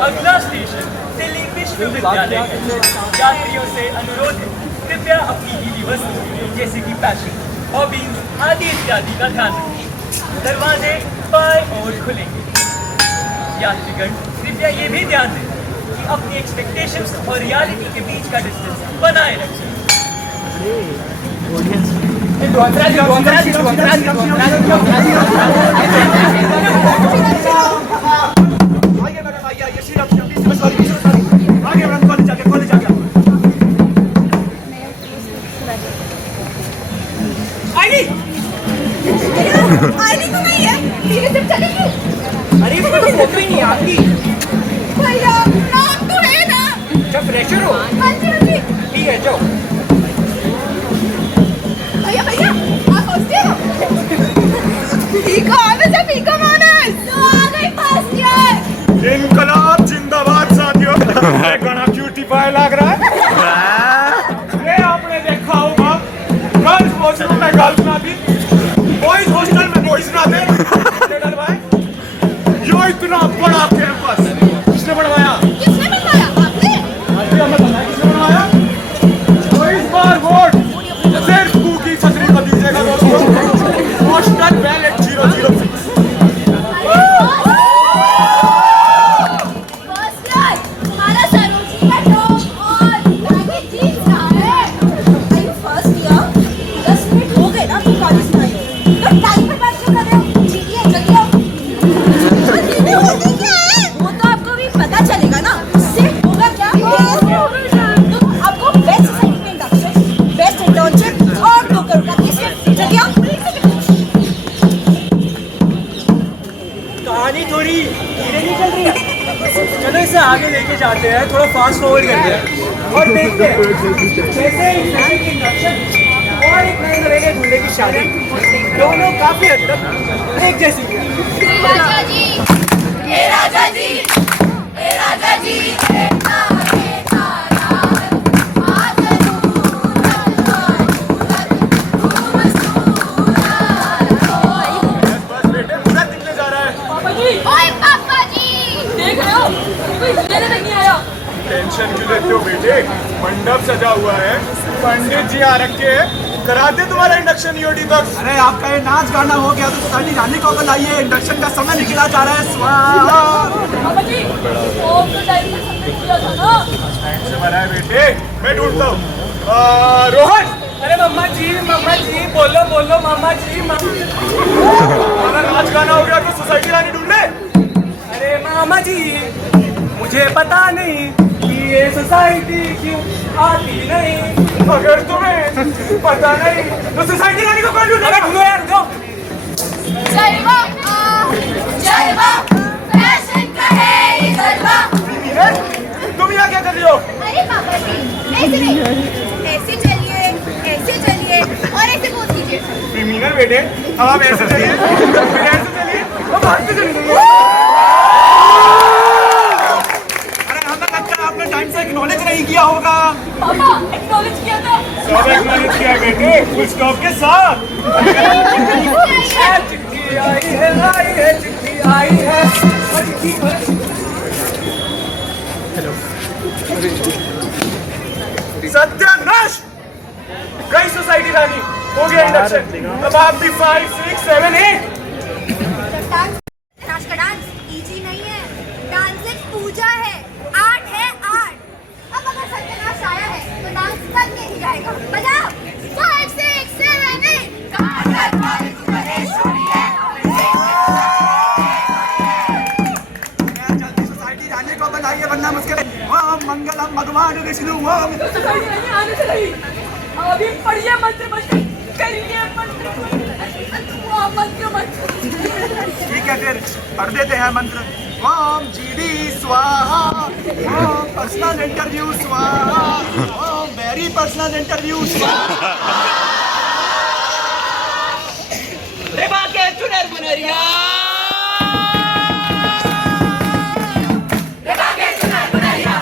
अगला स्टेशन दिल्ली विश्वविद्यालय है। यात्रियों से अनुरोध है, कृपया अपनी गीली वस्तु जैसे कि पैकिंग, हॉबीज आदि इत्यादि का ध्यान रखें। दरवाजे बाएं ओर खुलेंगे। यात्रीगण कृपया ये भी ध्यान दें कि अपनी एक्सपेक्टेशंस और रियलिटी के बीच का डिस्टेंस बनाए रखें। आईली तो नहीं है, धीरे से चलेगी। अरे वो तो फोटो ही नहीं आपकी। भैया नाम तो है ना। जब फ्रेशर हो। हाँ जी हाँ जी। ठीक है जाओ। भैया भैया आप हंसते हो। पीका आनंद पीका मानस। तो आ गई फर्स्ट ईयर। इनकलाब जिंदाबाद साथियों। गाना क्यूटीफाई लग रहा है। ये आपने देखा होगा गर्ल्स हॉस्टल में गर्ल्स ना थी, बॉयज हॉस्टल में बॉयज ना थे। यो इतना बड़ा कैंपस किसने बनवाया? किसने बनवाया? आपने? हमें पता है किसने बनवाया। तो इस बार वोट सिर्फ तू की छतरी को दीजिएगा दोस्तों। Hostel ballot 006। फर्स्ट ईयर हमारा सरोजी का टॉप और बैगी जीत रहा है। भाई फर्स्ट ईयर 10 मिनट हो गए ना तो कॉलेज में आए हो। तो टाइम पर बात क्यों कर रहे हो? जीतिए जल्दी आओ। वो तो आपको भी पता चलेगा ना। इससे होगा क्या? तो आपको बेस्ट सोसाइटी में इंडक्शन, बेस्ट इंटर्नशिप और दो करोड़ का केस जल्दी आओ। कहानी थोड़ी धीरे नहीं चल रही है। चलो इसे आगे लेके जाते हैं, थोड़ा फास्ट फॉरवर्ड करते हैं और देखते हैं जैसे एक इंडक्शन और एक नए तरह के दूल्हे की शादी, दोनों काफी हद तक एक जैसी है। राजा जी, ए राजा जी, ए राजा जी, टेंशन क्यों लेते हो बेटे? मंडप सजा हुआ है, पंडित जी आ रखे हैं, कराते तुम्हारा इंडक्शन ईओडी तक। अरे आपका ये नाच गाना हो गया तो सोसाइटी जाने को लाइए, इंडक्शन का समय निकला जा रहा है। स्वाहा। से बना है बेटे, मैं ढूंढता हूँ। रोहन, अरे मम्मा जी बोलो बोलो मम्मा जी। अगर नाच गाना हो गया तो सोसाइटी रानी ढूंढ ले। अरे मामा जी मुझे पता नहीं कि ये सोसाइटी क्यों आती नहीं। अगर तुम्हें पता नहीं तो सोसाइटी रानी को कौन ढूंढेगा? ढूंढो यार ढूंढो। जलवा जलवा फैशन का है ये जलवा। तुम यहाँ क्या कर रही हो? अरे पापा जी ऐसे नहीं, ऐसे चलिए और ऐसे पोज कीजिए। क्रिमिनल बेटे, अब आप ऐसे चलिए, फिर ऐसे चलिए, अब हाथ से चलिए। अरे हमें लगता है आपने टाइम से एक्नॉलेज नहीं किया होगा। पापा एक्नॉलेज किया था। सब एक्नॉलेज किया बेटे, फुल स्टॉप के साथ। चिट्ठी आई है चिट्ठी आई है। हेलो सत्यानाश! गई सोसाइटी रानी, हो गया इंडक्शन। अब आप भी 5, 6, 7, 8। नाच का डांस इजी नहीं है, डांस एक पूजा है, आर्ट है आर्ट। अब अगर सत्यानाश आया है तो डांस करके ही जाएगा। बजाओ 5, 6, 7, 8। जल्दी सोसाइटी जाने को बनाइए वरना मुश्किल है। ओम मंगलम भगवान विष्णु ओम। आने से नहीं, अभी पढ़िए मंत्र मंत्र करिए मंत्र मंत्र। ठीक है फिर पढ़ देते हैं मंत्र। ओम जीडी स्वाहा, ओम पर्सनल इंटरव्यू स्वाहा, ओम वेरी पर्सनल इंटरव्यू स्वाहा। रेबा के चुनर मुनरिया रेबा के चुनर मुनरिया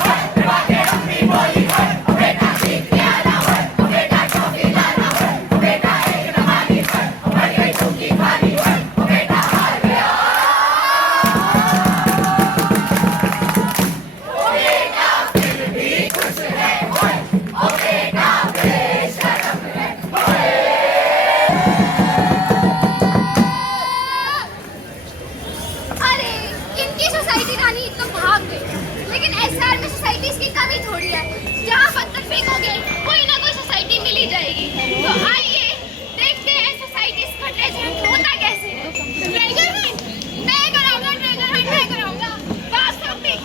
अरे इनकी सोसाइटी रानी तो भाग गई, लेकिन एसआर में सोसाइटीज की कमी थोड़ी है। जहाँ पत्थर फेंकोगे कोई ना कोई सोसाइटी मिल ही जाएगी। तो आइए देखते हैं सोसाइटीज का ट्रेजर हंट होता कैसे है। ट्रेजर हंट मैं कराऊंगा, ट्रेजर हंट मैं कराऊंगा। वास्तव में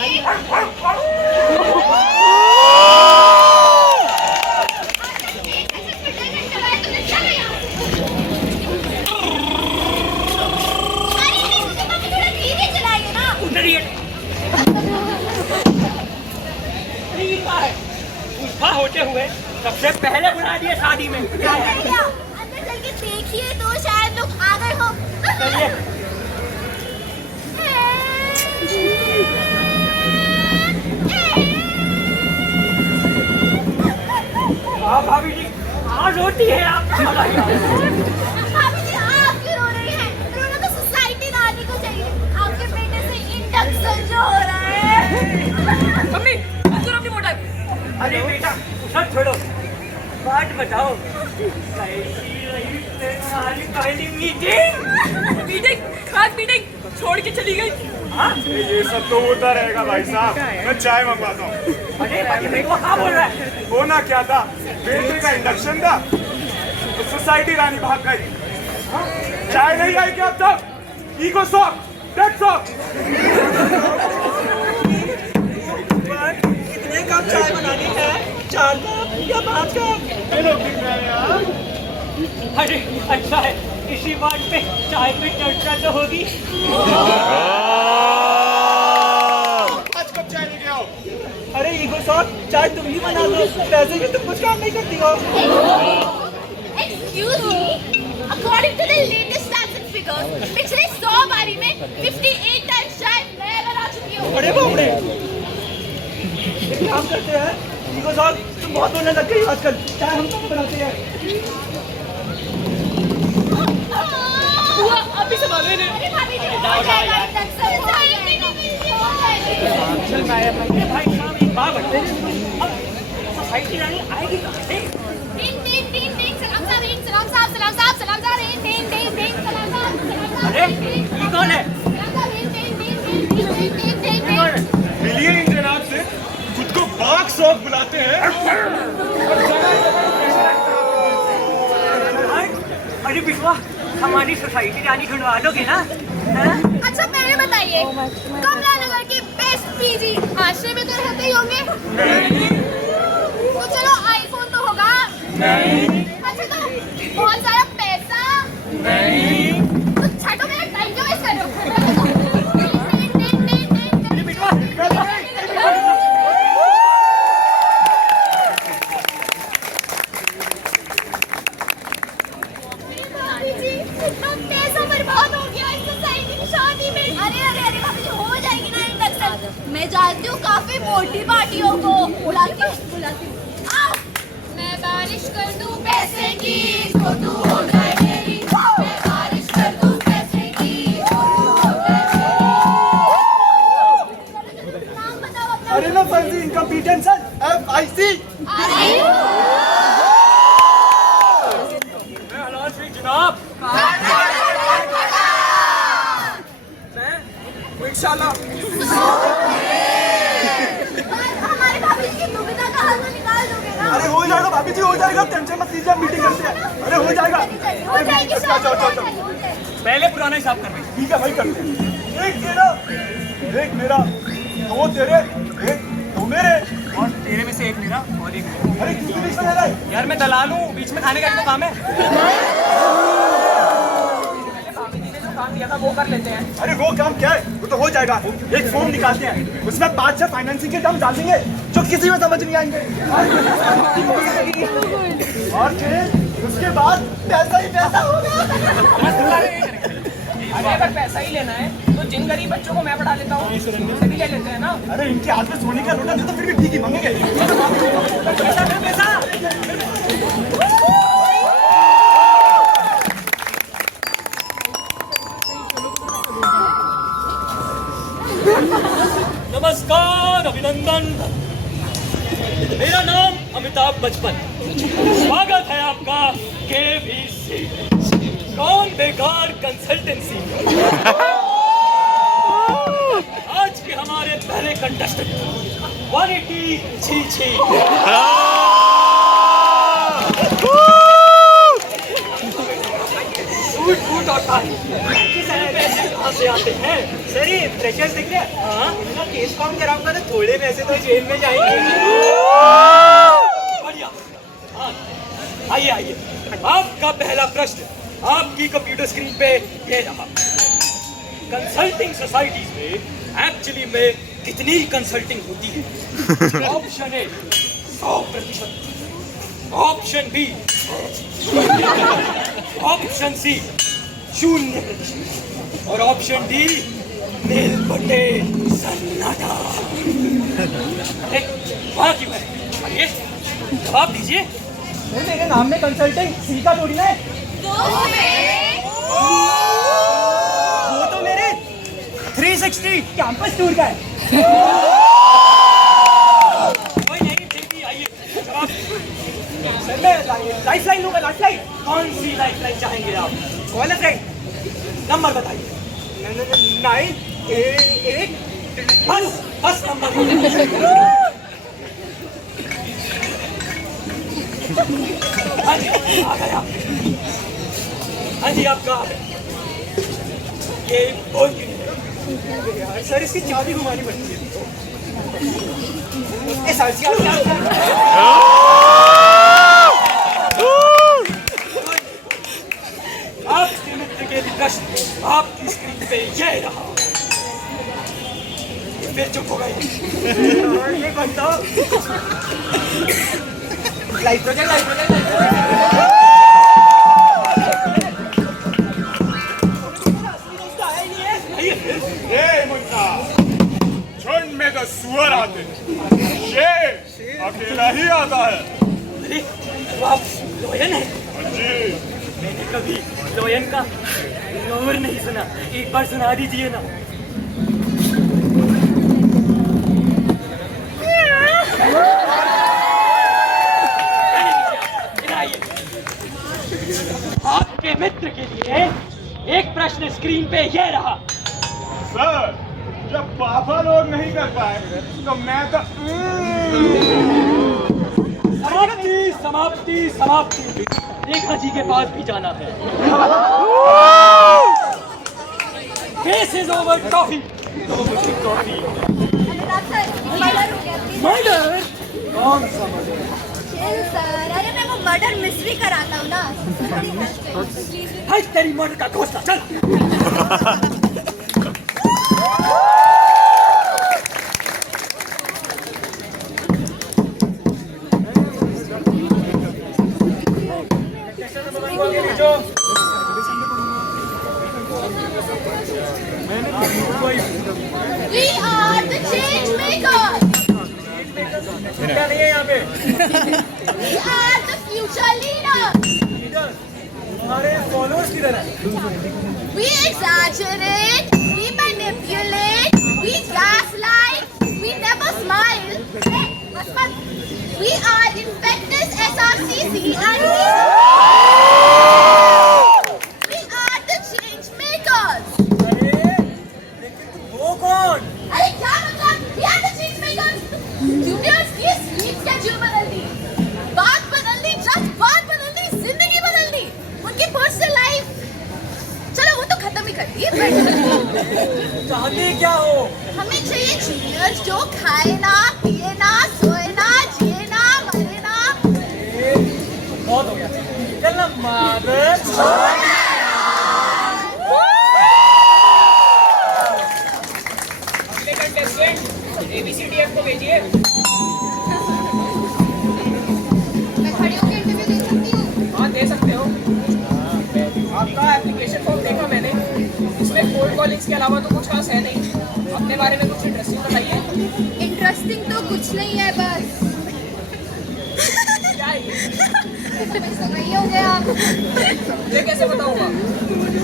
पुष्पा होते हुए सबसे पहले बुला दिए शादी में। अंदर चल के देखिए तो शायद लोग आ गए हो। चलिए। भाभी जी आज होती है आप। भाभी जी आप क्यों रो रही हैं? रोना तो सोसाइटी रानी को चाहिए। आपके बेटे से इंडक्शन जो हो रहा है। मम्मी अपनी मोटा। अरे बेटा सब छोड़ो, बात बताओ कैसी रही तुम्हारी पहली मीटिंग? मीटिंग छोड़ के चली गई। हाँ ये सब तो होता रहेगा भाई साहब। मैं चाय मंगवाता हूँ। अरे मेरे को क्या बोल रहा है? होना क्या था, बेटे का इंडक्शन था तो सोसाइटी रानी भाग गई। हाँ? चाय नहीं आई क्या अब तक? Ego shock, dead shock. कितने कप चाय बनानी है? 4 कप या 5 कप? ये लोग दिख रहे हैं यार। अरे अच्छा है, इसी बात पे चाय पे चर्चा तो होगी। 5 कप चाय लेके आओ। अरे ईगो शॉट, चाय तुम ही बना लो, वैसे भी तुम कुछ काम नहीं करती हो। Excuse me, according to the latest stats and figures, पिछले 100 बारी में 58 times चाय मैं बना चुकी हूँ। बड़े बाबड़े, एक काम करते हैं, ईगो शॉट तुम बहुत बोलने लग गई आजकल, चाय हम सब बनाते हैं। अभी संभाले ने। अरे भाभी जी हो जाएगा इंडक्शन, हो जाएगा। चल भाई साहब एक बात बताओ, सोसाइटी रानी आएगी कहाँ से? टिंग टिंग टिंग टिंग सलाम साहब, सलाम साहब, सलाम साहब, सलाम साहब, टिंग टिंग टिंग टिंग सलाम साहब, सलाम साहब। अरे ये कौन है? सलाम साहब, टिंग टिंग टिंग टिंग टिंग टिंग टिंग ये कौन है? मिलिए इन जनाब से, खुद को बाग शौक बुलाते हैं। अरे बिस्वा हमारी सोसाइटी रानी ढूंढवा लोगे ना? हाँ? अच्छा पहले बताइए, कमला नगर के बेस्ट पीजी आश्रय में तो रहते ही होंगे? नहीं। तो चलो आईफोन तो होगा? नहीं। अच्छा तो बहुत सारा पैसा? नहीं। तो छठो मेरा टाइम क्यों वेस्ट कर रहे हो? इतना पैसा बर्बाद हो गया इस सोसाइटी की शादी में। अरे अरे अरे भाभी जी हो जाएगी ना इंडक्शन। मैं जानती हूँ काफी मोटी पार्टियों को। बुलाती हूँ। आओ। मैं बारिश कर दूँ पैसे की तो तू हो जाए मेरी। मैं बारिश कर दूँ पैसे की तो तू हो जाए मेरी। नाम बताओ अपना। अरे ना फर्जी इनकम्पिटेंट FIC। जनाब इंशाल्लाह। हमारे भाभी जी की दुविधा का हल तो निकाल दोगे ना? अरे हो जाएगा भाभी जी, हो जाएगा, टेंशन मत लीजिए, मीटिंग करते हैं। अरे हो जाएगा। हो जाएगी जाओ, जाओ, जाओ। पहले पुराना हिसाब कर भाई। ठीक है भाई, करते हैं। एक तेरा, एक मेरा, दो तेरे, एक दो मेरे। और तेरे में से एक मेरा और एक मेरा। अरे किसके बीच में ले रहा है? यार मैं दलाल हूँ, बीच में खाने का भी तो काम है। काम किया था वो कर लेते हैं। अरे वो काम क्या है, वो तो हो जाएगा। एक फॉर्म निकालते हैं, उसमें 5-6 फाइनेंसिंग के टर्म डाल देंगे जो किसी में समझ नहीं आएंगे। और फिर उसके बाद पैसा ही पैसा होगा। ये अरे अगर पैसा ही लेना है तो जिन गरीब बच्चों को मैं पढ़ा लेता हूँ उनसे भी ले लेते हैं ना। अरे इनके हाथ में सोने का लोटा दे तो फिर भी ठीक ही मांगेंगे। पैसा फिर पैसा। नमस्कार, अभिनंदन। मेरा नाम अमिताभ बच्चन। स्वागत है आपका KBC, कौन बेकार कंसल्टेंसी। आज के हमारे पहले कंटेस्टेंट 180 छी। फूट और टाई पैसे कहाँ से आते हैं? सर ये फ्रेशर्स दिख रहे हैं? हाँ, केस काउंट कराऊंगा तो थोड़े पैसे तो जेल में जाएंगे। बढ़िया। हाँ, आइए। आपका पहला प्रश्न आपकी कंप्यूटर स्क्रीन पे ये रहा। कंसल्टिंग सोसाइटीज में एक्चुअली में कितनी कंसल्टिंग होती है? Option A 100%, option B, option C 0% और ऑप्शन डी नील बटे सन्नाटा। वहाँ क्यों है? आइए जवाब दीजिए। मेरे नाम में कंसल्टिंग सी का थोड़ी ना है। वो तो मेरे 360 कैंपस टूर का है। कोई नहीं, फिर भी आइए जवाब। सर मैं लाइफ लाइन लूंगा, लाइफ लाइन। कौन सी लाइफलाइन चाहेंगे आप? कौन है फ्रेंड? नंबर बताइए। 9 8 बस नंबर। हाँ जी, आ गया। हाँ जी, आपका ये बोल क्यों नहीं रहा? सर इसकी चाबी घुमानी पड़ती है। आपके मित्र के लिए प्रश्न आपकी स्क्रीन पे ये रहा। फिर चुप हो गई। ये बनता लाइफ प्रोजेक्ट ये मुन्ना, झुंड में तो सुअर आते हैं, शेर अकेला ही आता है। अरे तो आप लोयन हैं? हाँ जी, मैंने कभी लोयन का रोर नहीं सुना, एक बार सुना दीजिए ना। आपके मित्र के लिए एक प्रश्न स्क्रीन पे ये रहा। सर जब पापा लोग नहीं कर पाए तो मैं तो समाप्ति। रेखा जी के पास भी जाना है। केस इज ओवर, टॉफी तो मुझे कॉफी। मर्डर? कौन सा मर्डर? सर, अरे मैं वो मर्डर मिस्ट्री कराता हूँ ना। हाय तेरी मर्डर का घोंसला, चल। We are the change makers. क्या नहीं है यहाँ पे? We are the future leaders. हमारे फॉलोअर्स किधर हैं? We exaggerate, we manipulate, we gaslight, we never smile. Hey, Asman, we are infectious SRCC and we are the change makers. अरे लेकिन वो कौन? अरे क्या मतलब? We are the change makers. Juniors की sleep schedule बदल दी, बात बदल दी, just बात बदल दी, जिंदगी बदल दी, उनकी पर्सनल लाइफ चलो वो तो खत्म ही कर दी। चाहते क्या हो? हमें चाहिए जूनियर्स जो खाए ना, पिए ना, सोए ना, जिए ना, मरे ना। बहुत हो गया, चल ना मादर। अगले कंटेस्टेंट ABCDF को भेजिए। मैं खड़ी होकर इंटरव्यू दे सकती हूँ? हाँ दे सकते हो। आपका एप्लीकेशन फॉर्म देखा मैंने, अलावा तो कुछ खास है नहीं। अपने बारे में कुछ इंटरेस्टिंग बताइए। इंटरेस्टिंग तो कुछ नहीं है बस। क्या है ये? वही हो गया। ये कैसे बताऊंगा?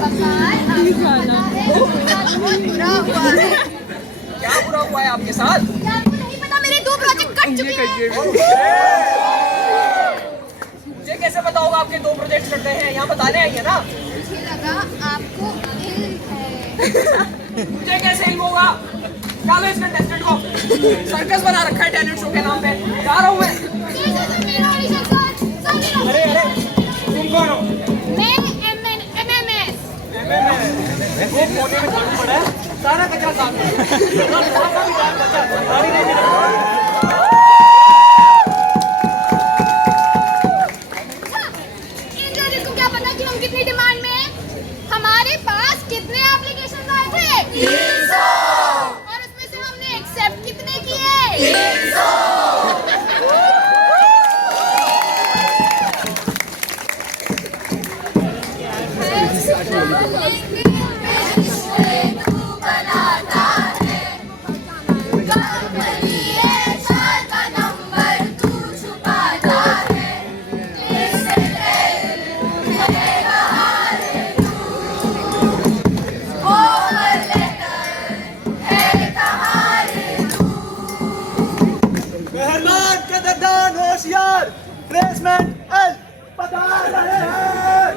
भगवान आपको पता है बहुत बुरा हुआ है। क्या बुरा हुआ है आपके साथ? क्या आपको नहीं पता मेरे 2 प्रोजेक्ट कट चुके हैं। मुझे कैसे पता होगा आपके 2 प्रोजेक्ट कट गए हैं? यहाँ बताने आई है ना। मुझे लगा आपको इल्म है। मुझे कैसे इल्म होगा? डालो इस कंटेस्टेंट को। सर्कस बना रखा है टैलेंट शो के नाम पे। जा रहा हूँ मैं। मेरा ऑडिशन सर। अरे तुम कौन हो? मैं MMS। वो कोने में झाड़ू पड़ा है, सारा कचरा साफ इन जजेस को क्या पता कि हम कितनी डिमांड में हैं? हमारे पास कितने एप्लीकेशन आए थे? 300। और उसमें से हमने एक्सेप्ट कितने किए? 300। मेहरबान कदरदान होशियार प्लेसमेंट एल पधार रहे हैं।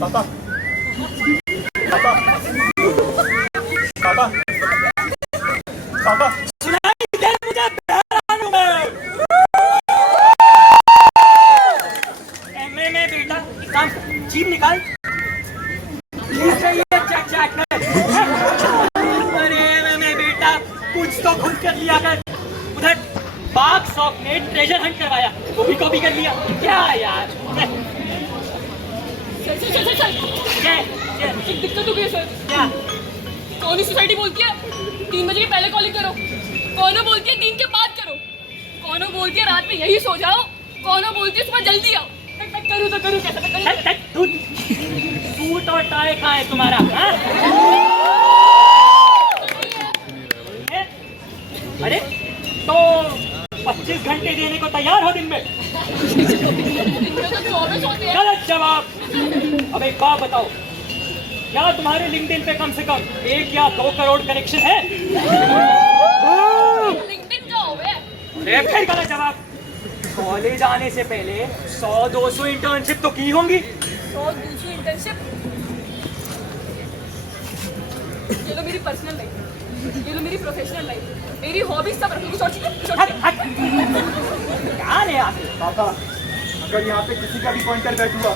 पापा पापा पापा पापा सुनाई दे मुझे बहरान में। एमए में बेटा एक काम कर, जीभ निकाल। प्लीज ये चेक चेक कर। अरे एमए में बेटा कुछ तो खुद कर लिया कर। उधर बाग शॉप ने ट्रेजर हंट करवाया, वो भी कॉपी कर लिया। क्या यार? सर क्या एक दिक्कत हो गई है सर। क्या? कौन सी सोसाइटी बोलती है 3 बजे के पहले कॉलिंग करो, कौनो बोलती है 3 के बाद करो, कौनो बोलती है रात में यही सो जाओ, कौनो बोलती है सुबह जल्दी आओ। मैं करूँ तो करूँ कैसे? मैं करूँ। सूट और टाई कहाँ है तुम्हारा? हाँ? अरे तो 25 घंटे देने को तैयार हो दिन में? इनमें तो 24 होते हैं। गलत जवाब। अब एक बात बताओ, क्या तुम्हारे लिंक्डइन पे कम से कम 1 या 2 करोड़ कनेक्शन है? लिंक्डइन का हो गया। अरे फिर गलत जवाब। कॉलेज आने से पहले 100-200 इंटर्नशिप तो की होंगी। और दूसरी इंटर्नशिप, ये लो मेरी पर्सनल लाइफ, ये लो मेरी प्रोफेशनल लाइफ, मेरी हॉबीज सब रखो। कुछ और चीज़? हट हट। क्या ले आते? पापा अगर यहाँ पे किसी का भी पॉइंटर बैठूंगा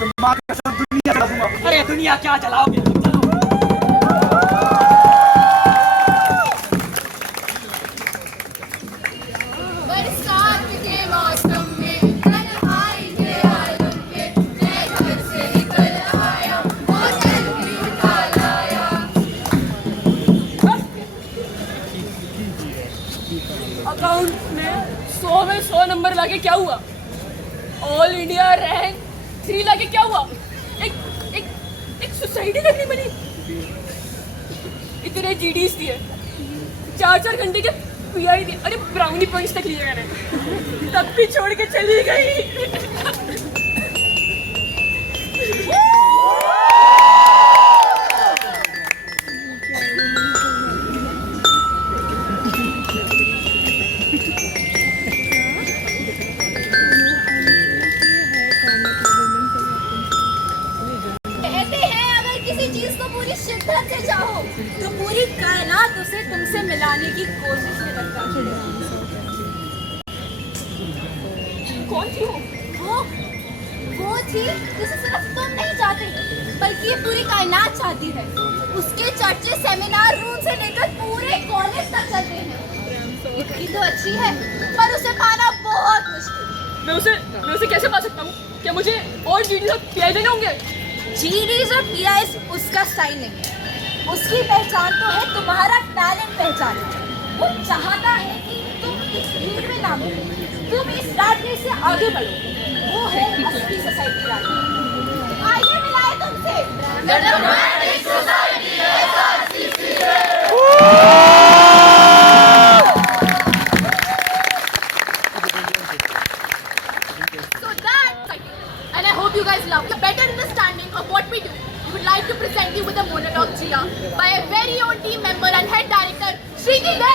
तो माँ की कसम दुनिया चला दूंगा। अरे दुनिया क्या चलाओगे तुम? चलो। बरसात के मौसम में तन्हाई के आलम में मैं घर से निकल आया और सेल्फी उठा लाया। अकाउंट में 100 में 100 नंबर लाके क्या हुआ? ऑल इंडिया रैंक 3 लाके क्या हुआ? एक सोसाइटी करनी बनी। इतने जीडीज दिए, 4-4 घंटे के पीआई दिए, अरे ब्राउनी पॉइंट्स तक लिए मैंने, तब भी छोड़ के चली गई। कहते हैं अगर किसी चीज को पूरी शिद्दत से चाहो तो पूरी कायनात उसे तुमसे मिलाने की कोशिश में लगता है। कौन थी वो थी जिसे सिर्फ तुम नहीं चाहते बल्कि ये पूरी कायनात चाहती है। उसके चर्चे सेमिनार रूम से लेकर पूरे कॉलेज तक चलते हैं। इतनी तो अच्छी है पर उसे पाना बहुत मुश्किल। मैं उसे कैसे पा सकता हूँ? क्या मुझे और जीडीज और पीआई देने होंगे? जीडीज और पीआईज उसका स्टाइल नहीं है। उसकी पहचान तो है तुम्हारा टैलेंट पहचान। वो चाहता है कि तुम इस भीड़ में ना मिलो, तुम इस रात से आगे बढ़ो। वो है असली सोसाइटी रात। आइए मिलाए तुमसे। So that's it. And I hope you guys love a better understanding of what we do. We would like to present you with a monologue Jia by a very own team member and head director, Shriti Dev.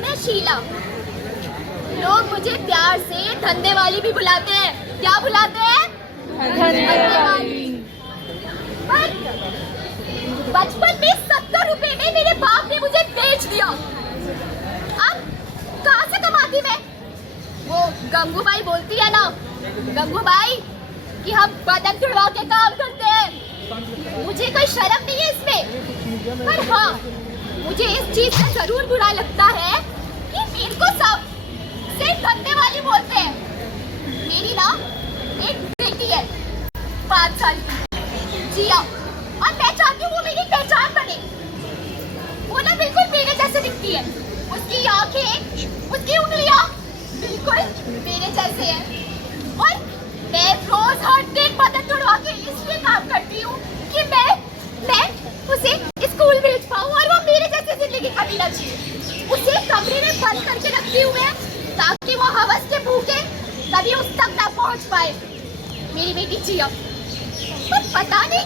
मैं शीला। लोग मुझे प्यार से धंधे वाली भी बुलाते हैं। क्या बुलाते हैं? धंधे वाली। पर बचपन में 70 रुपए में मेरे बाप ने मुझे बेच दिया। अब कहाँ से कमाती मैं? वो गंगूबाई बोलती है ना, गंगूबाई, कि हम बदन तुड़वा के काम करते हैं। मुझे कोई शर्म नहीं है इसमें। पर हाँ, मुझे इस चीज से जरूर बुरा लगता है कि मेरे को सब सिर्फ धंधे वाली बोलते हैं। मेरी ना एक बेटी है 5 साल की, जिया, और मैं चाहती हूँ वो मेरी पहचान बने। वो ना बिल्कुल मेरे जैसे दिखती है। उसकी आंखें, उसकी उंगलियां बिल्कुल मेरे जैसे हैं। और मैं रोज हर दिन बदन तुड़वा के इसलिए काम करती हूँ कि मैं उसे स्कूल भेज पाऊँ और वो मेरे जैसे जिंदगी काटना चाहिए। उसे कमरे में बंद करके रखती हूँ मैं, ताकि वो हवस के भूखे कभी उस तक ना पहुँच पाए। मेरी बेटी जिया। पर पता नहीं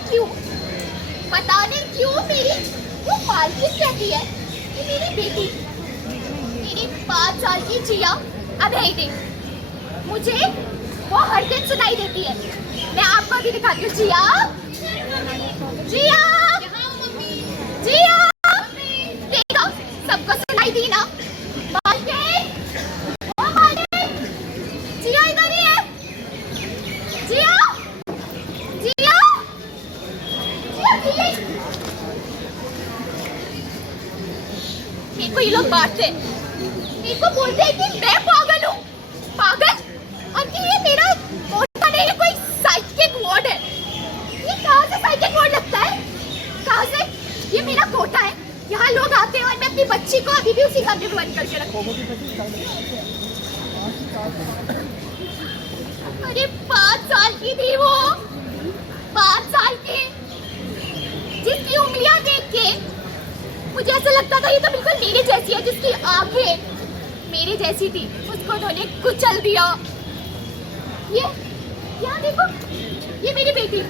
क्यों मेरी वो मालकिन कहती है कि मेरी बेटी, मेरी 5 साल की जिया अब है ही नहीं। मुझे वो हर दिन सुनाई देती है। मैं आपको भी दिखाती हूँ। जिया, जिया, जिया, देखो सबको सुनाई दी ना। मालकिन, ओ मालकिन, जिया इधर ही है। जिया, जिया, जिया, मेरे को ये लोग मारते हैं। मेरे को बोलते हैं कि मैं पागल हूँ। पागल? और कि ये मेरा मोटा नहीं है, कोई साइकिक वार्ड है। ये कहाँ से साइकिक वार्ड लगता है? कहाँ से? ये मेरा कोटा है। यहाँ लोग आते हैं और मैं अपनी बच्ची को अभी भी उसी कमरे में बंद करके रखूँ। अरे 5 साल की थी वो, 5 साल की, जिसकी उंगलियां देख के मुझे ऐसा लगता था ये तो बिल्कुल मेरे जैसी है। जिसकी आंखें मेरे जैसी थी, उसको उन्होंने कुचल दिया। ये यहाँ देखो, ये मेरी बेटी।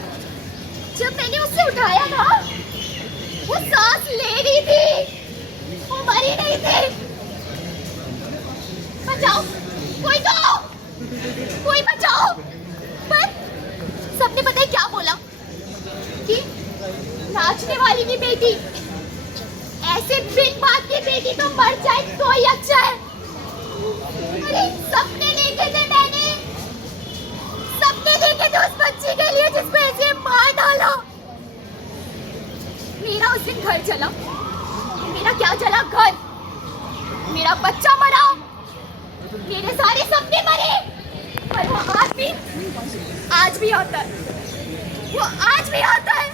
जब मैंने उससे उठाया था, वो सांस ले रही थी, वो मरी नहीं थी। बचाओ, कोई तो आओ, कोई बचाओ। पर सबने पता है क्या बोला कि नाचने वाली की बेटी, ऐसे बिन बात की बेटी तो मर जाए तो ही अच्छा है। अरे सपने देखे थे मैंने, सपने देखे थे उस बच्ची के लिए जिसको ऐसे मार डाला। मेरा उस दिन घर चला। मेरा क्या चला? घर। मेरा बच्चा मरा, मेरे सारे सपने मरे। पर वो आदमी आज भी आता है, वो आज भी आता है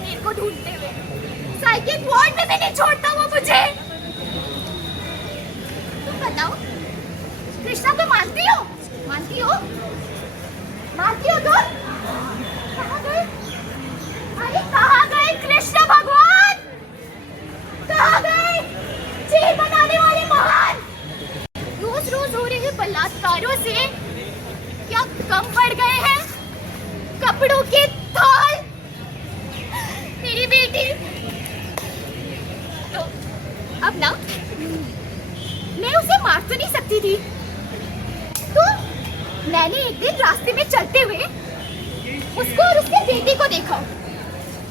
मेरे को ढूंढते हुए। साइकिक वार्ड में भी नहीं छोड़ता वो मुझे। तुम बताओ, कृष्णा को मानती हो? मानती हो? मानती हो तुम? कहाँ गए? अरे कहाँ गए कृष्ण भगवान? कहाँ गए चीर बनाने वाले महान? रोज रोज हो रहे बलात्कारों से क्या कम पड़ गए हैं कपड़ों के थाल? मेरी बेटी तो अब ना मैं उसे मार तो नहीं सकती थी, तो मैंने एक दिन रास्ते में चलते हुए उसको और उसके बेटी को देखा।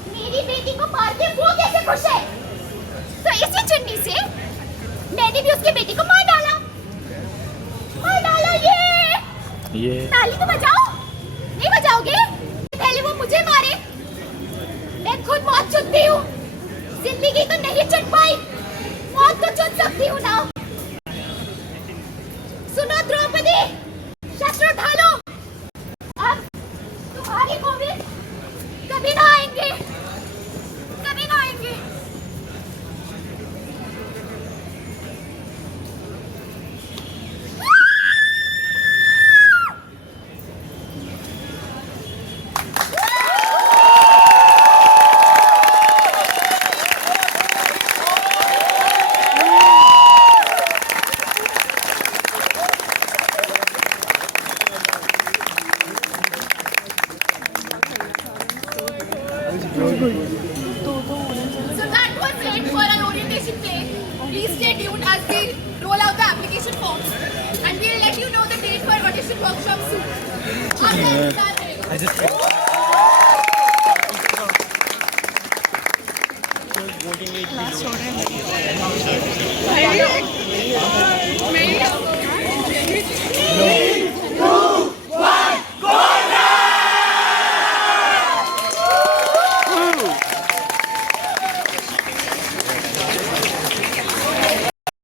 मेरी बेटी को मार के वो कैसे खुश है? तो इसी चुन्नी से मैंने भी उसकी बेटी को मार डाला। मार डाला। ये ताली तो बजाओ। नहीं बजाओगे? पहले वो मुझे मारे, मैं खुद मौत चुनती हूँ। जिंदगी तो नहीं चुन पाई, मौत तो चुन सकती हूँ ना। मैं